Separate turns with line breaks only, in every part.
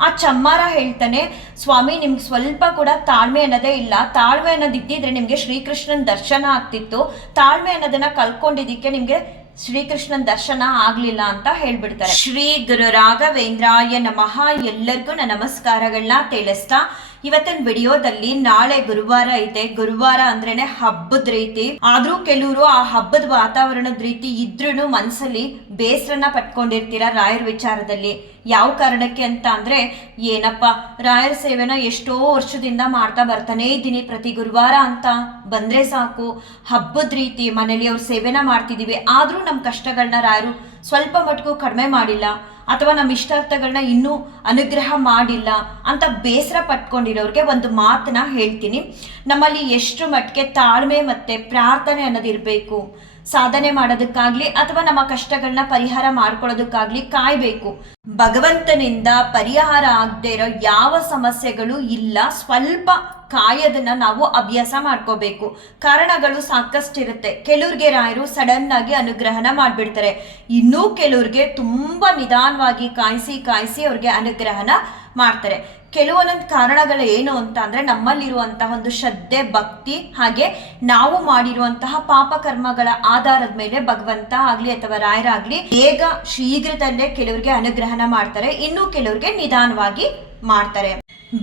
ಆ ಚಮ್ಮಾರ ಹೇಳ್ತಾನೆ, ಸ್ವಾಮಿ, ನಿಮ್ಗೆ ಸ್ವಲ್ಪ ಕೂಡ ತಾಳ್ಮೆ ಅನ್ನೋದೇ ಇಲ್ಲ. ತಾಳ್ಮೆ ಅನ್ನೋದು ಇದ್ದಿದ್ರೆ ಶ್ರೀಕೃಷ್ಣನ ದರ್ಶನ ಆಗ್ತಿತ್ತು. ತಾಳ್ಮೆ ಅನ್ನೋದನ್ನ ಕಲ್ಕೊಂಡಿದ್ದಕ್ಕೆ ನಿಮಗೆ ಶ್ರೀಕೃಷ್ಣನ ದರ್ಶನ ಆಗ್ಲಿಲ್ಲ ಅಂತ ಹೇಳ್ಬಿಡ್ತಾರೆ. ಶ್ರೀ ಗುರು ರಾಘವೇಂದ್ರಾಯ ನಮಃ. ಎಲ್ಲರಿಗೂ ನಮಸ್ಕಾರಗಳನ್ನ ತಿಳಿಸ್ತಾ ಇವತ್ತಿನ ವಿಡಿಯೋದಲ್ಲಿ ನಾಳೆ ಗುರುವಾರ ಇದೆ ಗುರುವಾರ ಅಂದ್ರೇನೆ ಹಬ್ಬದ ರೀತಿ. ಆದ್ರೂ ಕೆಲವರು ಆ ಹಬ್ಬದ ವಾತಾವರಣದ ರೀತಿ ಇದ್ರೂ ಮನಸ್ಸಲ್ಲಿ ಬೇಸರನ ಪಟ್ಕೊಂಡಿರ್ತೀರ ರಾಯರ ವಿಚಾರದಲ್ಲಿ. ಯಾವ ಕಾರಣಕ್ಕೆ ಅಂತ ಅಂದ್ರೆ, ಏನಪ್ಪ, ರಾಯರ ಸೇವೆನ ಎಷ್ಟೋ ವರ್ಷದಿಂದ ಮಾಡ್ತಾ ಬರ್ತಾನೆ ಇದ್ದೀನಿ ಪ್ರತಿ ಗುರುವಾರ ಅಂತ. ಬಂದ್ರೆ ಸಾಕು. ಹಬ್ಬದ ರೀತಿ ಮನೇಲಿ ಅವ್ರ ಸೇವೆನ ಮಾಡ್ತಿದೀವಿ. ಆದ್ರೂ ನಮ್ಮ ಕಷ್ಟಗಳನ್ನ ರಾಯರು ಸ್ವಲ್ಪ ಮಟ್ಟಿಗೂ ಕಡಿಮೆ ಮಾಡಿಲ್ಲ ಅಥವಾ ನಮ್ಮ ಇಷ್ಟಾರ್ಥಗಳನ್ನ ಇನ್ನೂ ಅನುಗ್ರಹ ಮಾಡಿಲ್ಲ ಅಂತ ಬೇಸರ ಪಟ್ಕೊಂಡಿರೋರಿಗೆ ಒಂದು ಮಾತನ್ನ ಹೇಳ್ತೀನಿ. ನಮ್ಮಲ್ಲಿ ಎಷ್ಟು ಮಟ್ಟಿಗೆ ತಾಳ್ಮೆ ಮತ್ತೆ ಪ್ರಾರ್ಥನೆ ಅನ್ನೋದಿರಬೇಕು. ಸಾಧನೆ ಮಾಡೋದಕ್ಕಾಗ್ಲಿ ಅಥವಾ ನಮ್ಮ ಕಷ್ಟಗಳನ್ನ ಪರಿಹಾರ ಮಾಡ್ಕೊಳ್ಳೋದಕ್ಕಾಗ್ಲಿ ಕಾಯ್ಬೇಕು. ಭಗವಂತನಿಂದ ಪರಿಹಾರ ಆಗದೆ ಇರೋ ಯಾವ ಸಮಸ್ಯೆಗಳು ಇಲ್ಲ. ಸ್ವಲ್ಪ ಕಾಯೋದನ್ನ ನಾವು ಅಭ್ಯಾಸ ಮಾಡ್ಕೋಬೇಕು. ಕಾರಣಗಳು ಸಾಕಷ್ಟಿರುತ್ತೆ. ಕೆಲವ್ರಿಗೆ ರಾಯರು ಸಡನ್ ಆಗಿ ಅನುಗ್ರಹನ ಮಾಡ್ಬಿಡ್ತಾರೆ. ಇನ್ನೂ ಕೆಲವ್ರಿಗೆ ತುಂಬಾ ನಿಧಾನವಾಗಿ ಕಾಯಿಸಿ ಕಾಯಿಸಿ ಅವ್ರಿಗೆ ಅನುಗ್ರಹನ ಮಾಡ್ತಾರೆ. ಕೆಲವೊಂದೊಂದು ಕಾರಣಗಳು ಏನು ಅಂತ ಅಂದ್ರೆ ನಮ್ಮಲ್ಲಿರುವಂತಹ ಒಂದು ಶ್ರದ್ಧೆ, ಭಕ್ತಿ, ಹಾಗೆ ನಾವು ಮಾಡಿರುವಂತಹ ಪಾಪ ಕರ್ಮಗಳ ಆಧಾರದ ಮೇಲೆ ಭಗವಂತ ಆಗ್ಲಿ ಅಥವಾ ರಾಯರಾಗ್ಲಿ ಬೇಗ ಶೀಘ್ರದಲ್ಲೇ ಕೆಲವರಿಗೆ ಅನುಗ್ರಹನ ಮಾಡ್ತಾರೆ. ಇನ್ನು ಕೆಲವರಿಗೆ ನಿಧಾನವಾಗಿ ಮಾಡ್ತಾರೆ.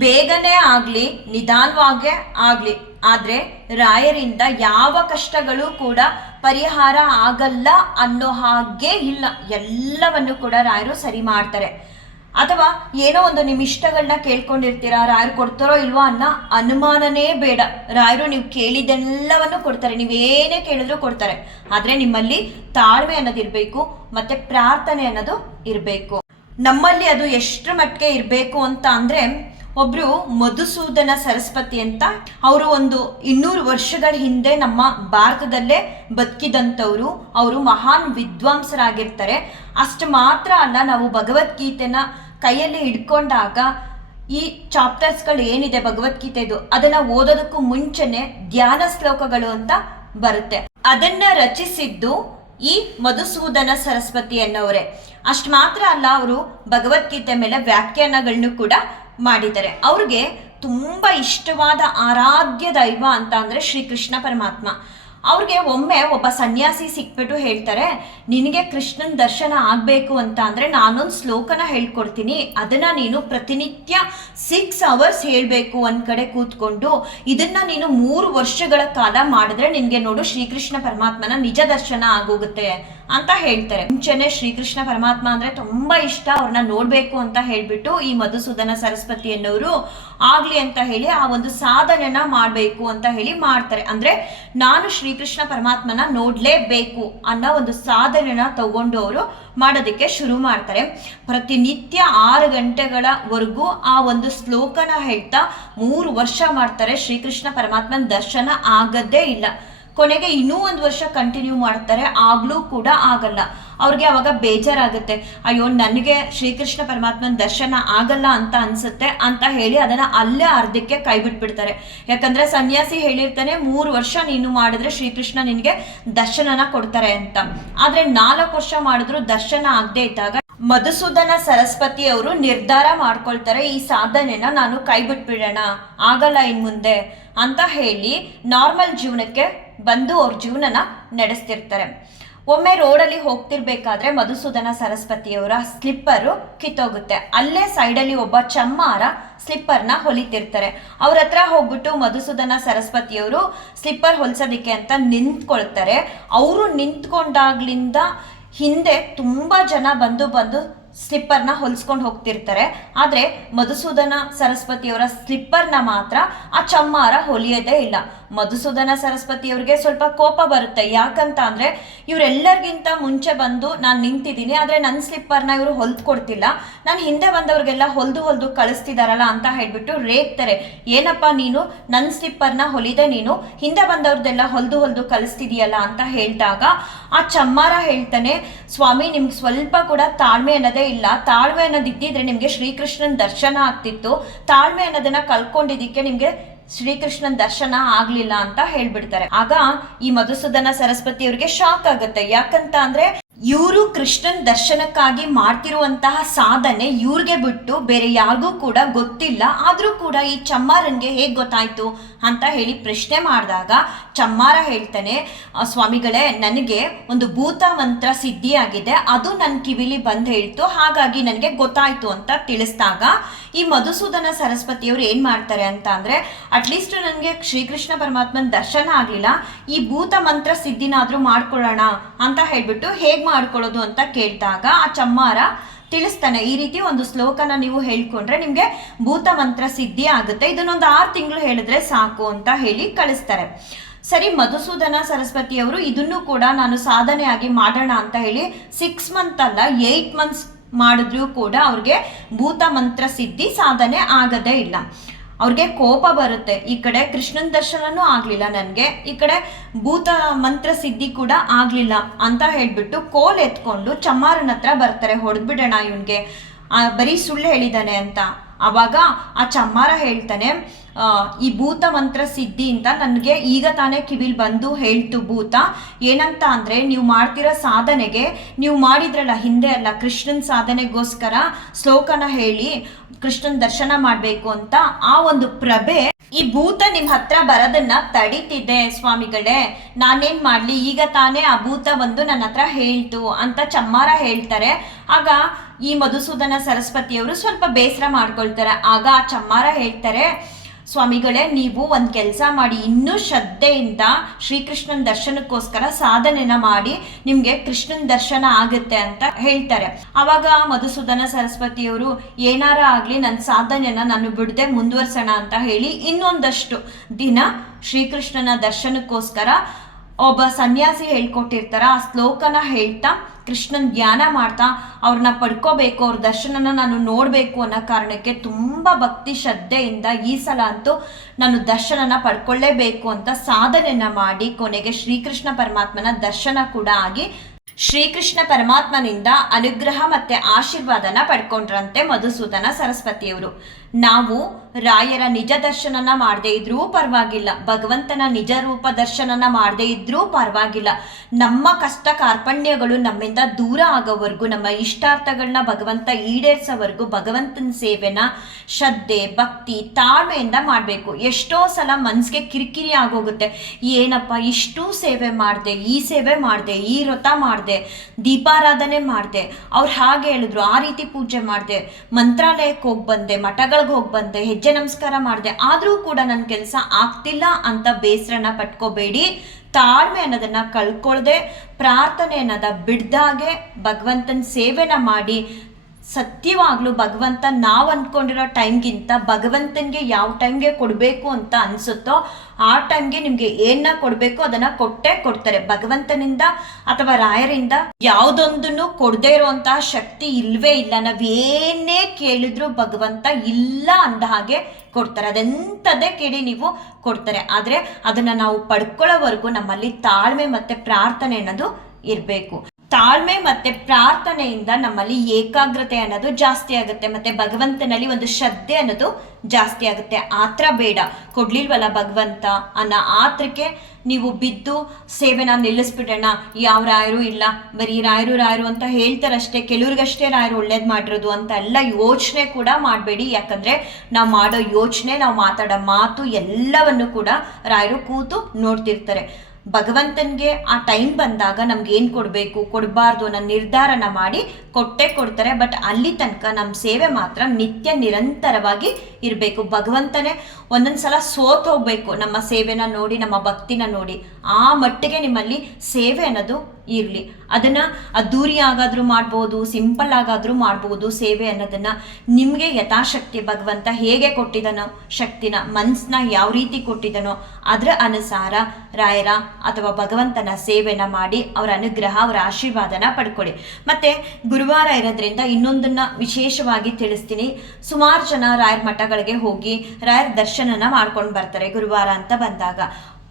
ಬೇಗನೆ ಆಗ್ಲಿ, ನಿಧಾನವಾಗೇ ಆಗ್ಲಿ, ಆದ್ರೆ ರಾಯರಿಂದ ಯಾವ ಕಷ್ಟಗಳು ಕೂಡ ಪರಿಹಾರ ಆಗಲ್ಲ ಅನ್ನೋ ಹಾಗೆ ಇಲ್ಲ. ಎಲ್ಲವನ್ನು ಕೂಡ ರಾಯರು ಸರಿ ಮಾಡ್ತಾರೆ. ಅಥವಾ ಏನೋ ಒಂದು ನಿಮ್ಮ ಇಷ್ಟಗಳನ್ನ ಕೇಳ್ಕೊಂಡಿರ್ತೀರಾ? ರಾಯರು ಕೊಡ್ತಾರೋ ಇಲ್ವೋ ಅನ್ನೋ ಅನುಮಾನನೇ ಬೇಡ. ರಾಯರು ನೀವು ಕೇಳಿದೆಲ್ಲವನ್ನು ಕೊಡ್ತಾರೆ. ನೀವೇನೇ ಕೇಳಿದ್ರು ಕೊಡ್ತಾರೆ. ಆದ್ರೆ ನಿಮ್ಮಲ್ಲಿ ತಾಳ್ಮೆ ಅನ್ನೋದು ಇರ್ಬೇಕು, ಮತ್ತೆ ಪ್ರಾರ್ಥನೆ ಅನ್ನೋದು ಇರಬೇಕು. ನಮ್ಮಲ್ಲಿ ಅದು ಎಷ್ಟರ ಮಟ್ಟಿಗೆ ಇರಬೇಕು ಅಂತ ಅಂದ್ರೆ, ಒಬ್ರು ಮಧುಸೂದನ ಸರಸ್ವತಿ ಅಂತ ಅವರು ಒಂದು ಇನ್ನೂರು ವರ್ಷಗಳ ಹಿಂದೆ ನಮ್ಮ ಭಾರತದಲ್ಲೇ ಬದುಕಿದಂಥವ್ರು, ಅವರು ಮಹಾನ್ ವಿದ್ವಾಂಸರಾಗಿರ್ತಾರೆ. ಅಷ್ಟು ಮಾತ್ರ ಅಲ್ಲ, ನಾವು ಭಗವದ್ಗೀತೆನ ಕೈಯಲ್ಲಿ ಹಿಡ್ಕೊಂಡಾಗ ಈ ಚಾಪ್ಟರ್ಸ್ಗಳು ಏನಿದೆ ಭಗವದ್ಗೀತೆದು, ಅದನ್ನ ಓದೋದಕ್ಕೂ ಮುಂಚೆನೆ ಧ್ಯಾನ ಶ್ಲೋಕಗಳು ಅಂತ ಬರುತ್ತೆ. ಅದನ್ನ ರಚಿಸಿದ್ದು ಈ ಮಧುಸೂದನ ಸರಸ್ವತಿ ಅನ್ನೋರೆ. ಅಷ್ಟು ಮಾತ್ರ ಅಲ್ಲ, ಅವರು ಭಗವದ್ಗೀತೆ ಮೇಲೆ ವ್ಯಾಖ್ಯಾನಗಳನ್ನು ಕೂಡ ಮಾಡಿದ್ದಾರೆ. ಅವ್ರಿಗೆ ತುಂಬ ಇಷ್ಟವಾದ ಆರಾಧ್ಯ ದೈವ ಅಂತ ಅಂದರೆ ಶ್ರೀಕೃಷ್ಣ ಪರಮಾತ್ಮ. ಅವ್ರಿಗೆ ಒಮ್ಮೆ ಒಬ್ಬ ಸನ್ಯಾಸಿ ಸಿಕ್ಬಿಟ್ಟು ಹೇಳ್ತಾರೆ, ನಿನಗೆ ಕೃಷ್ಣನ ದರ್ಶನ ಆಗಬೇಕು ಅಂತ ಅಂದರೆ ನಾನೊಂದು ಶ್ಲೋಕನ ಹೇಳ್ಕೊಡ್ತೀನಿ. ಅದನ್ನು ನೀನು ಪ್ರತಿನಿತ್ಯ ಸಿಕ್ಸ್ ಅವರ್ಸ್ ಹೇಳಬೇಕು ಒಂದು ಕಡೆ ಕೂತ್ಕೊಂಡು, ಇದನ್ನು ನೀನು ಮೂರು ವರ್ಷಗಳ ಕಾಲ ಮಾಡಿದ್ರೆ ನಿನಗೆ ನೋಡು ಶ್ರೀಕೃಷ್ಣ ಪರಮಾತ್ಮನ ನಿಜ ದರ್ಶನ ಆಗೋಗುತ್ತೆ ಅಂತ ಹೇಳ್ತಾರೆ. ಮುಂಚೆನೆ ಶ್ರೀಕೃಷ್ಣ ಪರಮಾತ್ಮ ಅಂದ್ರೆ ತುಂಬಾ ಇಷ್ಟ ಅವ್ರನ್ನ ನೋಡಬೇಕು ಅಂತ ಹೇಳ್ಬಿಟ್ಟು ಈ ಮಧುಸೂದನ ಸರಸ್ವತಿ ಅನ್ನೋರು ಆಗ್ಲಿ ಅಂತ ಹೇಳಿ ಆ ಒಂದು ಸಾಧನೆನ ಮಾಡಬೇಕು ಅಂತ ಹೇಳಿ ಮಾಡ್ತಾರೆ. ಅಂದ್ರೆ ನಾನು ಶ್ರೀಕೃಷ್ಣ ಪರಮಾತ್ಮನ ನೋಡಲೇಬೇಕು ಅನ್ನೋ ಒಂದು ಸಾಧನೆನ ತಗೊಂಡು ಅವರು ಮಾಡೋದಕ್ಕೆ ಶುರು ಮಾಡ್ತಾರೆ. ಪ್ರತಿನಿತ್ಯ ಆರು ಗಂಟೆಗಳವರೆಗೂ ಆ ಒಂದು ಶ್ಲೋಕನ ಹೇಳ್ತಾ ಮೂರು ವರ್ಷ ಮಾಡ್ತಾರೆ ಶ್ರೀಕೃಷ್ಣ ಪರಮಾತ್ಮನ ದರ್ಶನ ಆಗದ್ದೇ ಇಲ್ಲ. ಕೊನೆಗೆ ಇನ್ನೂ ಒಂದು ವರ್ಷ ಕಂಟಿನ್ಯೂ ಮಾಡ್ತಾರೆ, ಆಗ್ಲೂ ಕೂಡ ಆಗಲ್ಲ. ಅವ್ರಿಗೆ ಅವಾಗ ಬೇಜಾರಾಗುತ್ತೆ. ಅಯ್ಯೋ, ನನಗೆ ಶ್ರೀಕೃಷ್ಣ ಪರಮಾತ್ಮನ ದರ್ಶನ ಆಗಲ್ಲ ಅಂತ ಅನ್ಸುತ್ತೆ ಅಂತ ಹೇಳಿ ಅದನ್ನ ಅಲ್ಲೇ ಅರ್ಧಕ್ಕೆ ಕೈ ಬಿಟ್ಬಿಡ್ತಾರೆ. ಯಾಕಂದ್ರೆ ಸನ್ಯಾಸಿ ಹೇಳಿರ್ತಾನೆ, ಮೂರು ವರ್ಷ ನೀನು ಮಾಡಿದ್ರೆ ಶ್ರೀಕೃಷ್ಣ ನಿನಗೆ ದರ್ಶನನ ಕೊಡ್ತಾರೆ ಅಂತ. ಆದ್ರೆ ನಾಲ್ಕು ವರ್ಷ ಮಾಡಿದ್ರು ದರ್ಶನ ಆಗದೆ ಇದ್ದಾಗ ಮಧುಸೂದನ ಸರಸ್ವತಿ ಅವರು ನಿರ್ಧಾರ ಮಾಡ್ಕೊಳ್ತಾರೆ, ಈ ಸಾಧನೆನ ನಾನು ಕೈ ಬಿಟ್ಬಿಡೋಣ, ಆಗಲ್ಲ ಇನ್ ಮುಂದೆ ಅಂತ ಹೇಳಿ ನಾರ್ಮಲ್ ಜೀವನಕ್ಕೆ ಬಂದು ಅವ್ರ ಜೀವನನ ನಡೆಸ್ತಿರ್ತಾರೆ. ಒಮ್ಮೆ ರೋಡಲ್ಲಿ ಹೋಗ್ತಿರ್ಬೇಕಾದ್ರೆ ಮಧುಸೂದನ ಸರಸ್ವತಿಯವರ ಸ್ಲಿಪ್ಪರು ಕಿತ್ತೋಗುತ್ತೆ. ಅಲ್ಲೇ ಸೈಡಲ್ಲಿ ಒಬ್ಬ ಚಮ್ಮಾರ ಸ್ಲಿಪ್ಪರ್ನ ಹೊಲಿತಿರ್ತಾರೆ. ಅವ್ರ ಹತ್ರ ಹೋಗ್ಬಿಟ್ಟು ಮಧುಸೂದನ ಸರಸ್ವತಿಯವರು ಸ್ಲಿಪ್ಪರ್ ಹೊಲ್ಸೋದಿಕ್ಕೆ ಅಂತ ನಿಂತ್ಕೊಳ್ತಾರೆ. ಅವರು ನಿಂತ್ಕೊಂಡಾಗ್ಲಿಂದ ಹಿಂದೆ ತುಂಬಾ ಜನ ಬಂದು ಬಂದು ಸ್ಲಿಪ್ಪರ್ನ ಹೊಲಿಸ್ಕೊಂಡು ಹೋಗ್ತಿರ್ತಾರೆ. ಆದರೆ ಮಧುಸೂದನ ಸರಸ್ವತಿಯವರ ಸ್ಲಿಪ್ಪರ್ನ ಮಾತ್ರ ಆ ಚಮ್ಮಾರ ಹೊಲಿಯೋದೇ ಇಲ್ಲ. ಮಧುಸೂದನ ಸರಸ್ವತಿಯವ್ರಿಗೆ ಸ್ವಲ್ಪ ಕೋಪ ಬರುತ್ತೆ. ಯಾಕಂತ ಅಂದರೆ ಇವರೆಲ್ಲರಿಗಿಂತ ಮುಂಚೆ ಬಂದು ನಾನು ನಿಂತಿದ್ದೀನಿ, ಆದರೆ ನನ್ನ ಸ್ಲಿಪ್ಪರ್ನ ಇವರು ಹೊಲ್ದು ಕೊಡ್ತಿಲ್ಲ ನಾನು ಹಿಂದೆ ಬಂದವ್ರಿಗೆಲ್ಲ ಹೊಲ್ದು ಹೊಲ್ದು ಕಳಿಸ್ತಿದಾರಲ್ಲ ಅಂತ ಹೇಳ್ಬಿಟ್ಟು ರೇಗ್ತಾರೆ. ಏನಪ್ಪ ನೀನು? ನನ್ನ ಸ್ಲಿಪ್ಪರ್ನ ಹೊಲಿದೆ ನೀನು? ಹಿಂದೆ ಬಂದವ್ರದ್ದೆಲ್ಲ ಹೊಲ್ದು ಹೊಲ್ದು ಕಳಿಸ್ತಿದೀಯಲ್ಲ ಅಂತ ಹೇಳಿದಾಗ ಆ ಚಮ್ಮಾರ ಹೇಳ್ತಾನೆ, ಸ್ವಾಮಿ, ನಿಮ್ಗೆ ಸ್ವಲ್ಪ ಕೂಡ ತಾಳ್ಮೆ ಅನ್ನೋದೇ ಇಲ್ಲ. ತಾಳ್ಮೆ ಅನ್ನೋದು ಇದ್ದಿದ್ರೆ ನಿಮಗೆ ಶ್ರೀಕೃಷ್ಣನ ದರ್ಶನ ಆಗ್ತಿತ್ತು. ತಾಳ್ಮೆ ಅನ್ನೋದನ್ನ ಕಲ್ಕೊಂಡಿದ್ದಕ್ಕೆ ನಿಮಗೆ ಶ್ರೀಕೃಷ್ಣನ ದರ್ಶನ ಆಗ್ಲಿಲ್ಲ ಅಂತ ಹೇಳ್ಬಿಡ್ತಾರೆ. ಆಗ ಈ ಮಧುಸೂದನ ಸರಸ್ವತಿ ಅವ್ರಿಗೆ ಶಾಕ್ ಆಗುತ್ತೆ. ಯಾಕಂತ ಅಂದ್ರೆ ಇವರು ಕೃಷ್ಣನ್ ದರ್ಶನಕ್ಕಾಗಿ ಮಾಡ್ತಿರುವಂತಹ ಸಾಧನೆ ಇವ್ರಿಗೆ ಬಿಟ್ಟು ಬೇರೆ ಯಾರಿಗೂ ಕೂಡ ಗೊತ್ತಿಲ್ಲ. ಆದ್ರೂ ಕೂಡ ಈ ಚಮ್ಮಾರನ್ಗೆ ಹೇಗ್ ಗೊತ್ತಾಯ್ತು? ಅಂತ ಹೇಳಿ ಪ್ರಶ್ನೆ ಮಾಡಿದಾಗ ಚಮ್ಮಾರ ಹೇಳ್ತಾನೆ ಸ್ವಾಮಿಗಳೇ, ನನಗೆ ಒಂದು ಭೂತ ಮಂತ್ರ ಸಿದ್ಧಿಯಾಗಿದೆ. ಅದು ನನ್ನ ಕಿವಿಲಿ ಬಂದು ಹೇಳ್ತು. ಹಾಗಾಗಿ ನನಗೆ ಗೊತ್ತಾಯ್ತು ಅಂತ ತಿಳಿಸಿದಾಗ ಈ ಮಧುಸೂದನ ಸರಸ್ವತಿಯವರು ಏನು ಮಾಡ್ತಾರೆ ಅಂತ ಅಂದರೆ ಅಟ್ಲೀಸ್ಟ್ ನನಗೆ ಶ್ರೀಕೃಷ್ಣ ಪರಮಾತ್ಮನ ದರ್ಶನ ಆಗಲಿಲ್ಲ. ಈ ಭೂತ ಮಂತ್ರ ಸಿದ್ಧಿನಾದರೂ ಮಾಡ್ಕೊಳ್ಳೋಣ ಅಂತ ಹೇಳ್ಬಿಟ್ಟು ಹೇಗೆ ಮಾಡ್ಕೊಳ್ಳೋದು ಅಂತ ಕೇಳಿದಾಗ ಆ ಚಮ್ಮಾರ ತಿಳಿಸ್ತಾನೆ. ಈ ರೀತಿ ಒಂದು ಶ್ಲೋಕನ ನೀವು ಹೇಳ್ಕೊಂಡ್ರೆ ನಿಮಗೆ ಭೂತ ಮಂತ್ರ ಸಿದ್ಧಿ ಆಗುತ್ತೆ. ಇದನ್ನೊಂದು ಆರು ತಿಂಗಳು ಹೇಳಿದ್ರೆ ಸಾಕು ಅಂತ ಹೇಳಿ ಕಳಿಸ್ತಾರೆ. ಸರಿ, ಮಧುಸೂದನ ಸರಸ್ವತಿಯವರು ಇದನ್ನು ಕೂಡ ನಾನು ಸಾಧನೆಯಾಗಿ ಮಾಡೋಣ ಅಂತ ಹೇಳಿ ಸಿಕ್ಸ್ ಮಂತ್ ಅಲ್ಲ ಏಯ್ಟ್ ಮಂತ್ಸ್ ಮಾಡಿದ್ರೂ ಕೂಡ ಅವ್ರಿಗೆ ಭೂತ ಮಂತ್ರ ಸಿದ್ಧಿ ಸಾಧನೆ ಆಗದೇ ಇಲ್ಲ. ಅವ್ರಿಗೆ ಕೋಪ ಬರುತ್ತೆ. ಈ ಕಡೆ ಕೃಷ್ಣನ ದರ್ಶನನೂ ಆಗಲಿಲ್ಲ ನನಗೆ. ಈ ಕಡೆ ಭೂತ ಮಂತ್ರ ಸಿದ್ಧಿ ಕೂಡ ಆಗಲಿಲ್ಲ ಅಂತ ಹೇಳ್ಬಿಟ್ಟು ಕೋಲ್ ಎತ್ಕೊಂಡು ಚಮ್ಮಾರನ ಹತ್ರ ಬರ್ತಾರೆ. ಹೊಡೆದ್ಬಿಡೋಣ ಇವನಿಗೆ. ಬರೀ ಸುಳ್ಳು ಹೇಳಿದ್ದಾನೆ ಅಂತ. ಆವಾಗ ಆ ಚಮ್ಮಾರ ಹೇಳ್ತಾನೆ ಈ ಭೂತ ಮಂತ್ರ ಸಿದ್ಧಿ ಅಂತ ನನಗೆ ಈಗ ತಾನೇ ಕಿವಿಲ್ ಬಂದು ಹೇಳ್ತು ಭೂತ. ಏನಂತ ಅಂದರೆ ನೀವು ಮಾಡ್ತಿರೋ ಸಾಧನೆಗೆ, ನೀವು ಮಾಡಿದ್ರಲ್ಲ ಹಿಂದೆ ಅಲ್ಲ ಕೃಷ್ಣನ ಸಾಧನೆಗೋಸ್ಕರ ಶ್ಲೋಕನ ಹೇಳಿ, ಕೃಷ್ಣನ ದರ್ಶನ ಮಾಡಬೇಕು ಅಂತ ಆ ಒಂದು ಪ್ರಭೆ ಈ ಭೂತ ನಿಮ್ಮ ಹತ್ರ ಬರೋದನ್ನ ತಡೀತಿದೆ ಸ್ವಾಮಿಗಳೇ. ನಾನೇನ್ ಮಾಡ್ಲಿ? ಈಗ ತಾನೇ ಆ ಭೂತ ಬಂದು ನನ್ನ ಹತ್ರ ಹೇಳ್ತು ಅಂತ ಚಮ್ಮಾರ ಹೇಳ್ತಾರೆ. ಆಗ ಈ ಮಧುಸೂದನ ಸರಸ್ವತಿಯವರು ಸ್ವಲ್ಪ ಬೇಸರ ಮಾಡ್ಕೊಳ್ತಾರೆ. ಆಗ ಆ ಚಮ್ಮಾರ ಹೇಳ್ತಾರೆ ಸ್ವಾಮಿಗಳೇ, ನೀವು ಒಂದು ಕೆಲಸ ಮಾಡಿ, ಇನ್ನೂ ಶ್ರದ್ಧೆಯಿಂದ ಶ್ರೀಕೃಷ್ಣನ ದರ್ಶನಕ್ಕೋಸ್ಕರ ಸಾಧನೆನ ಮಾಡಿ ನಿಮಗೆ ಕೃಷ್ಣನ ದರ್ಶನ ಆಗುತ್ತೆ ಅಂತ ಹೇಳ್ತಾರೆ. ಅವಾಗ ಮಧುಸೂದನ ಸರಸ್ವತಿಯವರು, ಏನಾರ ಆಗಲಿ ನನ್ನ ಸಾಧನೆನ ನಾನು ಬಿಡದೆ ಮುಂದುವರ್ಸೋಣ ಅಂತ ಹೇಳಿ ಇನ್ನೊಂದಷ್ಟು ದಿನ ಶ್ರೀಕೃಷ್ಣನ ದರ್ಶನಕ್ಕೋಸ್ಕರ ಒಬ್ಬ ಸನ್ಯಾಸಿ ಹೇಳ್ಕೊಟ್ಟಿರ್ತಾರ, ಆ ಶ್ಲೋಕನ ಹೇಳ್ತಾ ಕೃಷ್ಣನ್ ಧ್ಯಾನ ಮಾಡ್ತಾ ಅವ್ರನ್ನ ಪಡ್ಕೋಬೇಕು, ಅವ್ರ ದರ್ಶನನ ನಾನು ನೋಡಬೇಕು ಅನ್ನೋ ಕಾರಣಕ್ಕೆ ತುಂಬ ಭಕ್ತಿ ಶ್ರದ್ಧೆಯಿಂದ ಈ ಸಲ ಅಂತೂ ನಾನು ದರ್ಶನನ ಪಡ್ಕೊಳ್ಳೇಬೇಕು ಅಂತ ಸಾಧನೆನ ಮಾಡಿ ಕೊನೆಗೆ ಶ್ರೀಕೃಷ್ಣ ಪರಮಾತ್ಮನ ದರ್ಶನ ಕೂಡ ಆಗಿ ಶ್ರೀಕೃಷ್ಣ ಪರಮಾತ್ಮನಿಂದ ಅನುಗ್ರಹ ಮತ್ತೆ ಆಶೀರ್ವಾದನ ಪಡ್ಕೊಂಡ್ರಂತೆ ಮಧುಸೂದನ ಸರಸ್ವತಿಯವರು. ನಾವು ರಾಯರ ನಿಜ ದರ್ಶನನ ಮಾಡದೇ ಇದ್ರೂ ಪರವಾಗಿಲ್ಲ. ಭಗವಂತನ ನಿಜ ರೂಪ ದರ್ಶನನ ಮಾಡದೇ ಇದ್ರೂ ಪರವಾಗಿಲ್ಲ. ನಮ್ಮ ಕಷ್ಟ ಕಾರ್ಪಣ್ಯಗಳು ನಮ್ಮಿಂದ ದೂರ ಆಗೋವರೆಗೂ, ನಮ್ಮ ಇಷ್ಟಾರ್ಥಗಳನ್ನ ಭಗವಂತ ಈಡೇರಿಸೋವರೆಗೂ ಭಗವಂತನ ಸೇವೆನ ಶ್ರದ್ಧೆ, ಭಕ್ತಿ, ತಾಳ್ಮೆಯಿಂದ ಮಾಡಬೇಕು. ಎಷ್ಟೋ ಸಲ ಮನಸ್ಸಿಗೆ ಕಿರಿಕಿರಿ ಆಗೋಗುತ್ತೆ. ಏನಪ್ಪ, ಇಷ್ಟು ಸೇವೆ ಮಾಡಿದೆ, ಈ ಸೇವೆ ಮಾಡಿದೆ, ಈ ವ್ರತ ಮಾಡಿದೆ. ದೀಪಾರಾಧನೆ ಮಾಡಿದೆ. ಅವ್ರು ಹಾಗೆ ಹೇಳಿದ್ರು, ಆ ರೀತಿ ಪೂಜೆ ಮಾಡಿದೆ. ಮಂತ್ರಾಲಯಕ್ಕೆ ಹೋಗಿ ಬಂದೆ, ಮಠಗಳಿಗೆ ಹೋಗಿ ಬಂದೆ, ಹೆಜ್ಜೆ ನಮಸ್ಕಾರ ಮಾಡಿದೆ. ಆದರೂ ಕೂಡ ನನ್ನ ಕೆಲಸ ಆಗ್ತಿಲ್ಲ ಅಂತ ಬೇಸರನ ಪಟ್ಕೋಬೇಡಿ. ತಾಳ್ಮೆ ಅನ್ನೋದನ್ನ ಕಳ್ಕೊಳ್ದೆ ಪ್ರಾರ್ಥನೆ ಅನ್ನೋದ ಬಿಡ್ದಾಗೆ ಭಗವಂತನ ಸೇವೆನ ಮಾಡಿ ಸತ್ಯವಾಗ್ಲೂ ಭಗವಂತ ನಾವು ಅಂದ್ಕೊಂಡಿರೋ ಟೈಮ್ಗಿಂತ ಭಗವಂತನಿಗೆ ಯಾವ ಟೈಮ್ಗೆ ಕೊಡಬೇಕು ಅಂತ ಅನಿಸುತ್ತೋ ಆ ಟೈಮ್ಗೆ ನಿಮಗೆ ಏನ ಕೊಡಬೇಕು ಅದನ್ನ ಕೊಟ್ಟೇ ಕೊಡ್ತಾರೆ. ಭಗವಂತನಿಂದ ಅಥವಾ ರಾಯರಿಂದ ಯಾವುದೊಂದನ್ನು ಕೊಡದೇ ಇರುವಂತಹ ಶಕ್ತಿ ಇಲ್ವೇ ಇಲ್ಲ. ನಾವೇನೇ ಕೇಳಿದ್ರು ಭಗವಂತ ಇಲ್ಲ ಅಂದ ಹಾಗೆ ಕೊಡ್ತಾರೆ. ಅದೆಂಥದ್ದೇ ಕೇಳಿ ನೀವು ಕೊಡ್ತಾರೆ. ಆದರೆ ಅದನ್ನ ನಾವು ಪಡ್ಕೊಳ್ಳೋವರೆಗೂ ನಮ್ಮಲ್ಲಿ ತಾಳ್ಮೆ ಮತ್ತೆ ಪ್ರಾರ್ಥನೆ ಅನ್ನೋದು ಇರಬೇಕು. ತಾಳ್ಮೆ ಮತ್ತೆ ಪ್ರಾರ್ಥನೆಯಿಂದ ನಮ್ಮಲ್ಲಿ ಏಕಾಗ್ರತೆ ಅನ್ನೋದು ಜಾಸ್ತಿ ಆಗುತ್ತೆ. ಮತ್ತೆ ಭಗವಂತನಲ್ಲಿ ಒಂದು ಶ್ರದ್ಧೆ ಅನ್ನೋದು ಜಾಸ್ತಿ ಆಗುತ್ತೆ. ಆತ್ರ ಬೇಡ. ಕೊಡ್ಲಿಲ್ವಲ್ಲ ಭಗವಂತ? ಅನ್ನೋ ಆತ್ರಕ್ಕೆ ನೀವು ಬಿದ್ದು ಸೇವೆನ ನಿಲ್ಲಿಸ್ಬಿಡೋಣ. ಯಾವ ರಾಯರು ಇಲ್ಲ. ಬರೀ ರಾಯರು ರಾಯರು ಅಂತ ಹೇಳ್ತಾರಷ್ಟೇ. ಕೆಲವ್ರಿಗಷ್ಟೇ ರಾಯರು ಒಳ್ಳೇದು ಮಾಡಿರೋದು ಅಂತ ಎಲ್ಲ ಯೋಚನೆ ಕೂಡ ಮಾಡಬೇಡಿ. ಯಾಕಂದರೆ ನಾವು ಮಾಡೋ ಯೋಚನೆ, ನಾವು ಮಾತಾಡೋ ಮಾತು ಎಲ್ಲವನ್ನು ಕೂಡ ರಾಯರು ಕೂತು ನೋಡ್ತಿರ್ತಾರೆ. ಭಗವಂತನಿಗೆ ಆ ಟೈಮ್ ಬಂದಾಗ ನಮ್ಗೆ ಏನು ಕೊಡಬೇಕು? ಕೊಡಬಾರ್ದು ಅನ್ನೋ ನಿರ್ಧಾರನ ಮಾಡಿ ಕೊಟ್ಟೆ ಕೊಡ್ತಾರೆ. ಬಟ್ ಅಲ್ಲಿ ತನಕ ನಮ್ಮ ಸೇವೆ ಮಾತ್ರ ನಿತ್ಯ ನಿರಂತರವಾಗಿ ಇರಬೇಕು. ಭಗವಂತನೇ ಒಂದೊಂದು ಸಲ ಸೋತ್ ಹೋಗ್ಬೇಕು ನಮ್ಮ ಸೇವೆನ ನೋಡಿ, ನಮ್ಮ ಭಕ್ತಿನ ನೋಡಿ. ಆ ಮಟ್ಟಿಗೆ ನಿಮ್ಮಲ್ಲಿ ಸೇವೆ ಅನ್ನೋದು ಇರಲಿ. ಅದನ್ನು ಅದ್ದೂರಿ ಆಗಾದರೂ ಮಾಡ್ಬೋದು, ಸಿಂಪಲ್ ಆಗಾದರೂ ಮಾಡ್ಬೋದು ಸೇವೆ ಅನ್ನೋದನ್ನು ನಿಮಗೆ ಯಥಾಶಕ್ತಿ ಭಗವಂತ ಹೇಗೆ ಕೊಟ್ಟಿದನೋ, ಶಕ್ತಿನ ಮನಸ್ಸನ್ನ ಯಾವ ರೀತಿ ಕೊಟ್ಟಿದನೋ, ಅದರ ಅನುಸಾರ ರಾಯರ ಅಥವಾ ಭಗವಂತನ ಸೇವೆನ ಮಾಡಿ ಅವರ ಅನುಗ್ರಹ, ಅವರ ಆಶೀರ್ವಾದನ ಪಡ್ಕೊಳ್ಳಿ. ಮತ್ತು ಗುರುವಾರ ಇರೋದ್ರಿಂದ ಇನ್ನೊಂದನ್ನ ವಿಶೇಷವಾಗಿ ತಿಳಿಸ್ತೀನಿ. ಸುಮಾರು ಜನ ರಾಯರ ಮಠಗಳಿಗೆ ಹೋಗಿ ರಾಯರ ದರ್ಶನನ ಮಾಡ್ಕೊಂಡು ಬರ್ತಾರೆ ಗುರುವಾರ ಅಂತ ಬಂದಾಗ.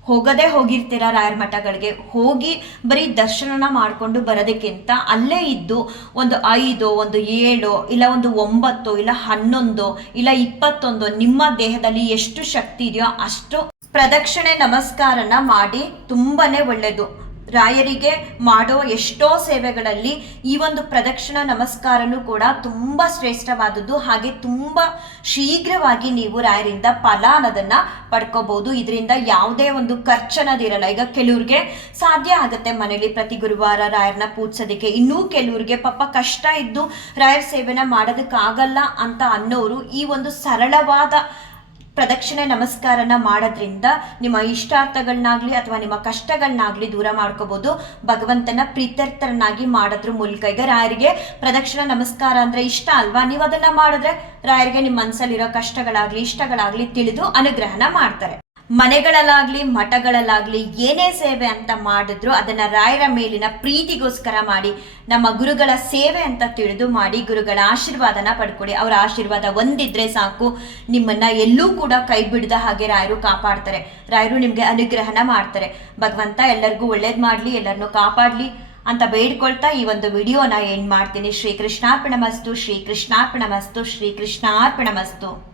ಹೋಗದೆ ಹೋಗಿರ್ತೀರ ರಾಯರ ಮಠಗಳಿಗೆ ಹೋಗಿ ಬರೀ ದರ್ಶನನ ಮಾಡಿಕೊಂಡು ಬರೋದಕ್ಕಿಂತ ಅಲ್ಲೇ ಇದ್ದು ಒಂದು ಐದು, ಒಂದು ಏಳು, ಇಲ್ಲ ಒಂದು ಒಂಬತ್ತು, ಇಲ್ಲ ಹನ್ನೊಂದು, ಇಲ್ಲ ಇಪ್ಪತ್ತೊಂದು ನಿಮ್ಮ ದೇಹದಲ್ಲಿ ಎಷ್ಟು ಶಕ್ತಿ ಇದೆಯೋ ಅಷ್ಟು ಪ್ರದಕ್ಷಿಣೆ ನಮಸ್ಕಾರನ ಮಾಡಿ ತುಂಬಾನೇ ಒಳ್ಳೆಯದು ರಾಯರಿಗೆ ಮಾಡೋ ಎಷ್ಟೋ ಸೇವೆಗಳಲ್ಲಿ ಈ ಒಂದು ಪ್ರದಕ್ಷಿಣ, ನಮಸ್ಕಾರನು ಕೂಡ ತುಂಬ ಶ್ರೇಷ್ಠವಾದದ್ದು. ಹಾಗೆ ತುಂಬ ಶೀಘ್ರವಾಗಿ ನೀವು ರಾಯರಿಂದ ಫಲ ಅನ್ನೋದನ್ನು ಪಡ್ಕೋಬಹುದು. ಇದರಿಂದ ಯಾವುದೇ ಒಂದು ಖರ್ಚನದಿರಲ್ಲ. ಈಗ ಕೆಲವ್ರಿಗೆ ಸಾಧ್ಯ ಆಗುತ್ತೆ ಮನೇಲಿ ಪ್ರತಿ ಗುರುವಾರ ರಾಯರನ್ನ ಪೂಜಿಸೋದಕ್ಕೆ. ಇನ್ನೂ ಕೆಲವ್ರಿಗೆ ಪಾಪ ಕಷ್ಟ ಇದ್ದು ರಾಯರ ಸೇವೆನ ಮಾಡೋದಕ್ಕಾಗಲ್ಲ ಅಂತ ಅನ್ನೋರು ಈ ಒಂದು ಸರಳವಾದ ಪ್ರದಕ್ಷಿಣೆ ನಮಸ್ಕಾರನ ಮಾಡೋದ್ರಿಂದ ನಿಮ್ಮ ಇಷ್ಟಾರ್ಥಗಳನ್ನಾಗ್ಲಿ ಅಥವಾ ನಿಮ್ಮ ಕಷ್ಟಗಳನ್ನಾಗ್ಲಿ ದೂರ ಮಾಡ್ಕೋಬಹುದು ಭಗವಂತನ ಪ್ರೀತ್ಯರ್ಥರನ್ನಾಗಿ ಮಾಡೋದ್ರ ಮೂಲಕ ಈಗ ರಾಯರಿಗೆ ಪ್ರದಕ್ಷಿಣೆ ನಮಸ್ಕಾರ ಅಂದ್ರೆ ಇಷ್ಟ ಅಲ್ವಾ? ನೀವು ಅದನ್ನ ಮಾಡಿದ್ರೆ ರಾಯರಿಗೆ ನಿಮ್ಮ ಮನಸ್ಸಲ್ಲಿರೋ ಕಷ್ಟಗಳಾಗ್ಲಿ, ಇಷ್ಟಗಳಾಗ್ಲಿ ತಿಳಿದು ಅನುಗ್ರಹನ ಮಾಡ್ತಾರೆ. ಮನೆಗಳಲ್ಲಾಗ್ಲಿ, ಮಠಗಳಲ್ಲಾಗ್ಲಿ ಏನೇ ಸೇವೆ ಅಂತ ಮಾಡಿದ್ರು ಅದನ್ನ ರಾಯರ ಮೇಲಿನ ಪ್ರೀತಿಗೋಸ್ಕರ ಮಾಡಿ, ನಮ್ಮ ಗುರುಗಳ ಸೇವೆ ಅಂತ ತಿಳಿದು ಮಾಡಿ, ಗುರುಗಳ ಆಶೀರ್ವಾದನ ಪಡ್ಕೊಡಿ. ಅವರ ಆಶೀರ್ವಾದ ಒಂದಿದ್ರೆ ಸಾಕು. ನಿಮ್ಮನ್ನ ಎಲ್ಲೂ ಕೂಡ ಕೈ ಬಿಡದ ಹಾಗೆ ರಾಯರು ಕಾಪಾಡ್ತಾರೆ. ರಾಯರು ನಿಮ್ಗೆ ಅನುಗ್ರಹನ ಮಾಡ್ತಾರೆ. ಭಗವಂತ ಎಲ್ಲರಿಗೂ ಒಳ್ಳೇದ್ ಮಾಡ್ಲಿ ಎಲ್ಲರನ್ನೂ ಕಾಪಾಡ್ಲಿ ಅಂತ ಬೇಡ್ಕೊಳ್ತಾ ಈ ಒಂದು ವಿಡಿಯೋನ ಏನ್ ಮಾಡ್ತೀನಿ. ಶ್ರೀ ಕೃಷ್ಣಾರ್ಪಣ ಮಸ್ತು ಶ್ರೀ ಕೃಷ್ಣಾರ್ಪಣ ಮಸ್ತು ಶ್ರೀ ಕೃಷ್ಣಾರ್ಪಣ ಮಸ್ತು